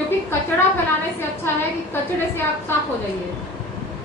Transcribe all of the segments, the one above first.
क्योंकि कचरा फैलाने से अच्छा है कि कचरे से आप साफ हो जाइए।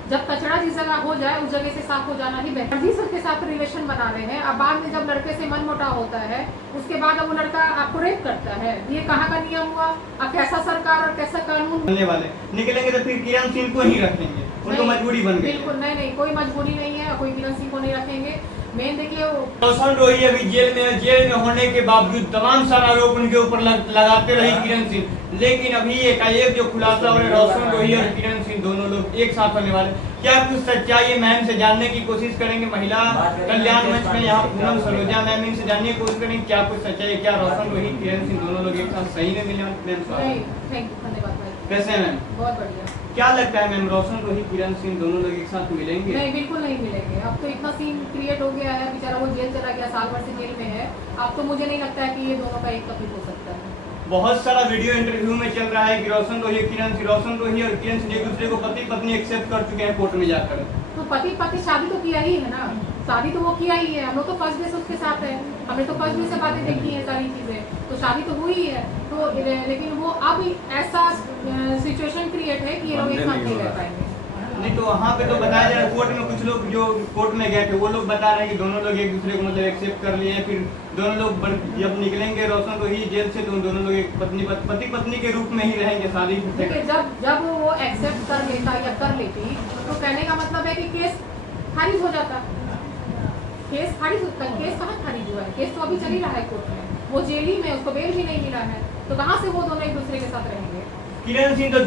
जब कचरा जिस जगह हो जाए उस जगह से साफ हो जाना ही बेहतर। जिस के साथ रिलेशन बना रहे हैं, अब बाद में जब लड़के से मन मुटाव होता है, उसके बाद अब वो लड़का आपको रेप करता है, ये कहाँ का नियम हुआ? अब कैसा सरकार और कैसा कानून? वाले निकलेंगे तो फिर किरण सिंह को ही रखेंगे, उनको मजबूरी बन गई। बिल्कुल नहीं, कोई मजबूरी नहीं है, कोई किरण सिंह को नहीं रखेंगे। मेन देखिए रोशन रोही अभी जेल में होने के बावजूद तमाम सारा आरोप उनके ऊपर लगाते रही किरण सिंह, लेकिन अभी एकाएक जो खुलासा हो रहा है रोशन रोही और किरण सिंह दोनों लोग एक साथ होने वाले, क्या कुछ सच्चाई है मैम से जानने की कोशिश करेंगे। महिला कल्याण मंच में यहाँ पूनम सरोजा मैम इनसे जानने की कोशिश करेंगे क्या कुछ सच्चाई है, क्या रोशन रोही किरण सिंह दोनों लोग एक साथ सही में मिले मैम? धन्यवाद। कैसे मैम? बहुत बढ़िया। क्या लगता है मैम रोशन रोही किरण सिंह दोनों लोग एक साथ मिलेंगे? नहीं, बिल्कुल नहीं मिलेंगे। अब तो इतना सीन क्रिएट हो गया है, बेचारा वो जेल चला गया, साल भर से जेल में है। अब तो मुझे नहीं लगता है कि ये दोनों का एक कभी हो सकता है। बहुत सारा वीडियो इंटरव्यू में चल रहा है कि रोशन रोही और किरण सिंह एक दूसरे को पति पत्नी एक्सेप्ट कर चुके हैं कोर्ट में जाकर। तो पति पत्नी शादी तो किया ही है ना, शादी तो वो किया ही है। हम लोग तो फर्स्ट डे से उसके साथ है, हमने तो फर्स्ट डे से बातें देखी है, सारी चीजें, तो शादी तो हुई है। तो लेकिन वो अब ऐसा सिचुएशन क्रिएट है कि ये लोग एक साथ नहीं रह पाएंगे। नहीं तो वहाँ पे तो बताया जा रहा है, कोर्ट में कुछ लोग जो कोर्ट में गए थे वो लोग बता रहे हैं कि दोनों लोग एक दूसरे को मतलब एक्सेप्ट कर लिए हैं। फिर दोनों लोग जब निकलेंगे रोशन रोही जेल से तो दोनों लोग एक पति पत्नी के रूप में ही रहेंगे शादी। जब वो एक्सेप्ट कर लेता या कर लेती तो कहने का मतलब है कि केस खारिज हो जाता। केस खारिज होता, केस कहाँ खारिज हुआ है? केस तो अभी चल ही रहा है कोर्ट में, वो जेल ही में, उसको बेल भी नहीं मिला है, तो कहाँ से वो दोनों एक दूसरे के साथ रहेंगे? किरण सिंह तो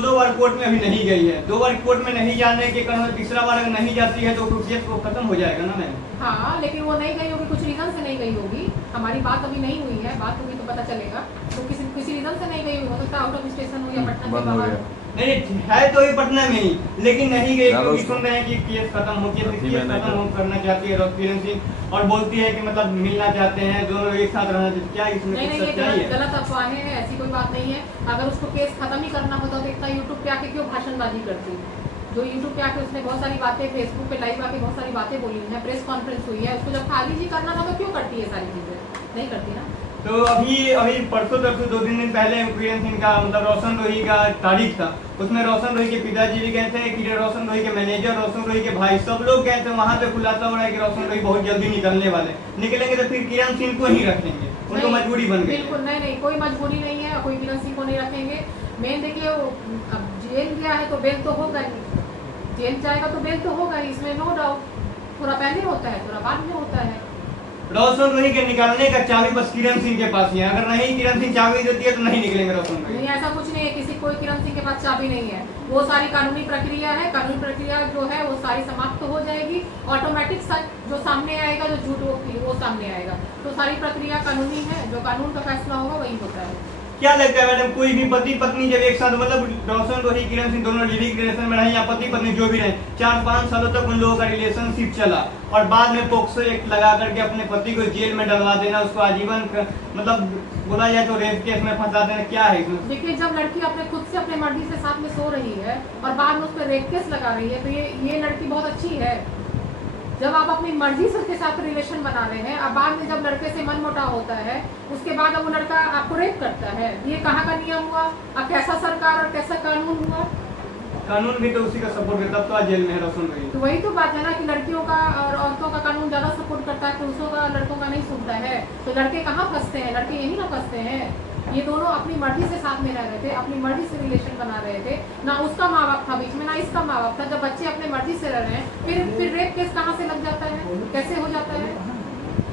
दो बार कोर्ट में अभी नहीं गई है, 2 बार कोर्ट में नहीं जाने के कारण तीसरा बार अगर नहीं जाती है तो केस को खत्म हो जाएगा ना मैम? हाँ, लेकिन वो नहीं गई होगी, कुछ रीजन से नहीं गई होगी। हमारी बात अभी नहीं हुई है, बात होगी तो पता चलेगा। तो किसी रीजन से नहीं गई हुई, हो सकता है आउट ऑफ स्टेशन हो या पटना के बाहर। नहीं है तो ही पटना में ही, लेकिन नहीं गई क्योंकि सुन रहे हैं कि केस खत्म हो करना चाहती है किरण सिंह और बोलती है कि मतलब मिलना चाहते हैं, दोनों एक साथ रहना चाहते। क्या इसमें नहीं, ये गलत अफवाहें हैं, ऐसी कोई बात नहीं है। अगर उसको केस खत्म ही करना होता तो इतना यूट्यूब पे आके क्यों भाषणबाजी करती? जो यूट्यूब पे आके उसने बहुत सारी बातें, फेसबुक पे लाइव आके बहुत सारी बातें बोली हैं, प्रेस कॉन्फ्रेंस हुई है, उसको जब खाली जी करना था तो क्यों करती है सारी चीजें? नहीं करती ना। तो अभी परसों 2-3 दिन पहले किरण सिंह का मतलब रोशन रोही का तारीख था, उसमें रोशन रोही के पिताजी भी गए थे, कि रोशन रोही के मैनेजर, रोशन रोही के भाई, सब लोग गए थे। वहाँ पे खुलासा हो रहा है कि रोशन रोही बहुत जल्दी निकलेंगे तो फिर किरण सिंह को ही रखेंगे, उनको मजबूरी बन गई। बिल्कुल नहीं, कोई मजबूरी नहीं है, कोई किरण सिंह को नहीं रखेंगे। मेन देखिए अब जेल गया है तो बेल तो होगा ही, जेल जाएगा तो बेल तो होगा ही, इसमें नो डाउट। थोड़ा पहले होता है, थोड़ा बाद में होता है। रोशन रोही के निकालने का चाबी बस किरण सिंह के पास ही है, अगर नहीं किरण सिंह चाबी देती है तो नहीं निकलेंगे रोशन रोही। नहीं, ऐसा कुछ नहीं है, किसी कोई किरण सिंह के पास चाबी नहीं है। वो सारी कानूनी प्रक्रिया है, कानूनी प्रक्रिया जो है वो सारी समाप्त हो जाएगी, ऑटोमेटिक सच जो सामने आएगा, जो झूठ वो सामने आएगा। तो सारी प्रक्रिया कानूनी है, जो कानून का फैसला होगा वही होता है। क्या लगता है मैडम, कोई भी पति पत्नी जब एक साथ मतलब रोशन रोही किरण सिंह दोनों लिविंग रिलेशन में रहे या पति पत्नी जो भी रहे, 4-5 सालों तक उन लोगों का रिलेशनशिप चला और बाद में पोक्सो एक्ट लगा करके अपने पति को जेल में डलवा देना, उसको आजीवन मतलब बोला जाए तो रेप केस में फंसा देना, क्या है इसमें? देखिए, जब लड़की अपने खुद से अपने मर्जी से साथ में सो रही है और बाद में उस पर रेप केस लगा रही है, तो ये लड़की बहुत अच्छी है। जब आप अपनी मर्जी से उसके साथ रिलेशन बना रहे हैं, अब बाद में जब लड़के से मन मुटाव होता है, उसके बाद अब वो लड़का आपको रेप करता है, ये कहाँ का नियम हुआ? अब कैसा सरकार और कैसा कानून हुआ? कानून भी तो उसी का सपोर्ट करता, तब तो आज जेल में है रोशन रोही। तो वही तो बात है ना कि लड़कियों का और औरतों का कानून ज्यादा सपोर्ट करता है, पुरुषों का लड़कों का नहीं सुनता है। तो लड़के कहाँ फंसते हैं? लड़के यही ना फंसते हैं। ये दोनों अपनी मर्जी से साथ में रह रहे थे, अपनी मर्जी से रिलेशन बना रहे थे, ना उसका माँ बाप था बीच में, ना इसका माँ बाप था। जब बच्चे अपने मर्जी से रह रहे हैं, फिर रेप केस कहाँ से लग जाता है? कैसे हो जाता है?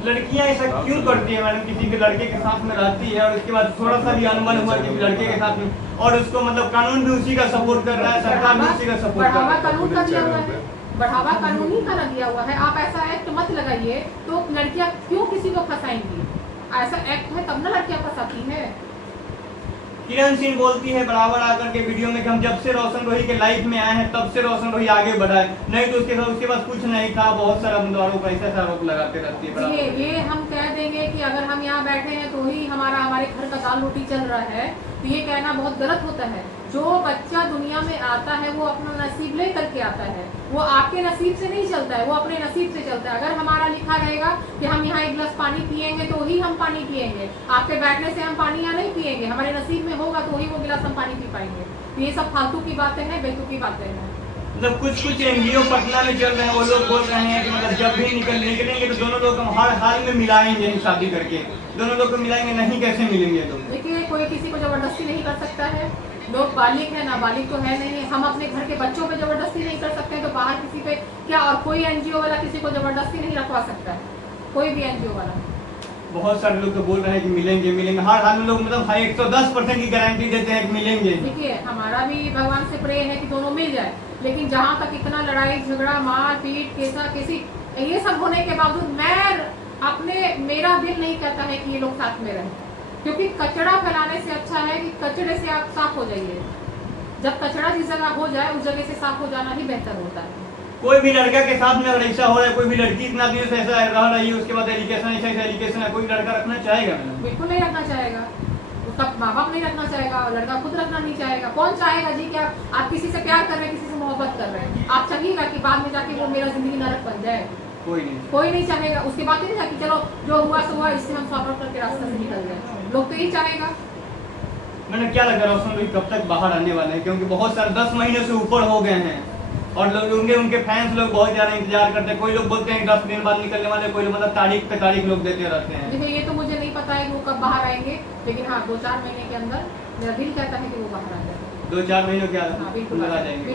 लड़कियां ऐसा क्यों करती है मैडम? किसी के लड़के के साथ में रहती है और उसके बाद थोड़ा सा भी अनुमान हुआ किसी लड़के के साथ में और उसको मतलब कानून भी उसी का सपोर्ट कर रहा है, सरकार भी उसी का सपोर्ट कर रहा बढ़ावा है। कानून का दिया हुआ है, बढ़ावा कानूनी का दिया हुआ है। आप ऐसा एक्ट मत लगाइए तो लड़कियां क्यों किसी को फंसाएंगी? ऐसा एक्ट है तब ना लड़कियां फंसाती है। किरण सिंह बोलती है बराबर आकर के वीडियो में कि हम जब से रोशन रोही के लाइफ में आए हैं तब से रोशन रोही आगे बढ़ा है, नहीं तो उसके पास कुछ नहीं था। बहुत सारा आरोप, ऐसा आरोप लगाते रहती है। ये हम कह देंगे कि अगर हम यहाँ बैठे हैं तो ही हमारे घर का दाल रोटी चल रहा है, तो ये कहना बहुत गलत होता है। जो बच्चा दुनिया में आता है वो अपना नसीब ले करके आता है, वो आपके नसीब से नहीं चलता है, वो अपने नसीब से चलता है। अगर हमारा लिखा रहेगा कि हम यहाँ एक गिलास पानी पिएंगे तो ही हम पानी पिएंगे, आपके बैठने से हम पानी यहाँ नहीं पिएंगे, हमारे नसीब में होगा तो ही वो गिलास हम पानी पी पाएंगे। तो ये सब फालतू की बातें हैं, बेतुकी बातें हैं। मतलब कुछ एनजीओ पटना में चल रहे हैं, वो लोग बोल रहे हैं कि मतलब जब भी निकलेंगे तो दोनों लोग हम हर हाल में मिलाएंगे शादी करके, दोनों लोग को मिलाएंगे नहीं, कैसे मिलेंगे लोग? देखिए कोई किसी को जबरदस्ती नहीं कर सकता है, लोग बालिग है नाबालिग तो है नहीं, हम अपने घर के बच्चों पे जबरदस्ती नहीं कर सकते तो बाहर किसी पे क्या? और कोई एनजीओ वाला किसी को जबरदस्ती नहीं रखवा सकता है, कोई भी एनजीओ वाला। बहुत सारे लोग तो बोल रहे हैं कि मिलेंगे हर हाल में, लोग मतलब 110% की गारंटी देते हैं कि मिलेंगे। देखिए हमारा भी भगवान से प्रे है कि दोनों मिल जाए, लेकिन जहाँ तक इतना लड़ाई झगड़ा मार पीट केसा किसी ये सब होने के बावजूद मेरा दिल नहीं कहता है कि ये लोग साथ में रहें, क्योंकि कचरा फैलाने से अच्छा है कि कचरे से आप साफ हो जाइए। जब कचरा जिस जगह हो जाए उस जगह से साफ हो जाना ही बेहतर होता है। कोई भी लड़का के साथ में अगर ऐसा हो रहा है, कोई भी लड़की इतना दिन से ऐसा रह रही है, उसके बाद एजुकेशन है, कोई लड़का रखना चाहेगा? बिल्कुल नहीं रखना चाहेगा, उसका माँ बाप नहीं रखना चाहेगा और लड़का खुद रखना नहीं चाहेगा। कौन चाहेगा जी? क्या आप किसी से प्यार कर रहे हैं, किसी से मोहब्बत कर रहे हैं, आप चाहिएगा कि बाद में जाके वो मेरा जिंदगी नरक बन जाए? कोई नहीं चाहेगा। उसके बाद नहीं कि चलो जो हुआ सो हुआ, इससे हम सॉर्ट आउट करके रास्ते से निकल जाए, लोग तो यही चाहेगा। मैंने क्या लगा रोशन भाई कब तक बाहर आने वाले हैं? क्योंकि बहुत सारे 10 महीने से ऊपर हो गए हैं और लोग उनके फैंस लोग बहुत ज्यादा इंतजार करते हैं। कोई लोग बोलते हैं 10 दिन बाद निकलने वाले, कोई लोग मतलब तारीख पे तारीख लोग देते रहते हैं। देखिए ये तो मुझे नहीं पता है कि वो कब बाहर आएंगे, लेकिन हाँ 2-4 महीने के अंदर मेरा दिल कहता है कि वो बाहर आ जाए। 2-4 महीनों के हाँ बिल्कुल आ जाएंगे।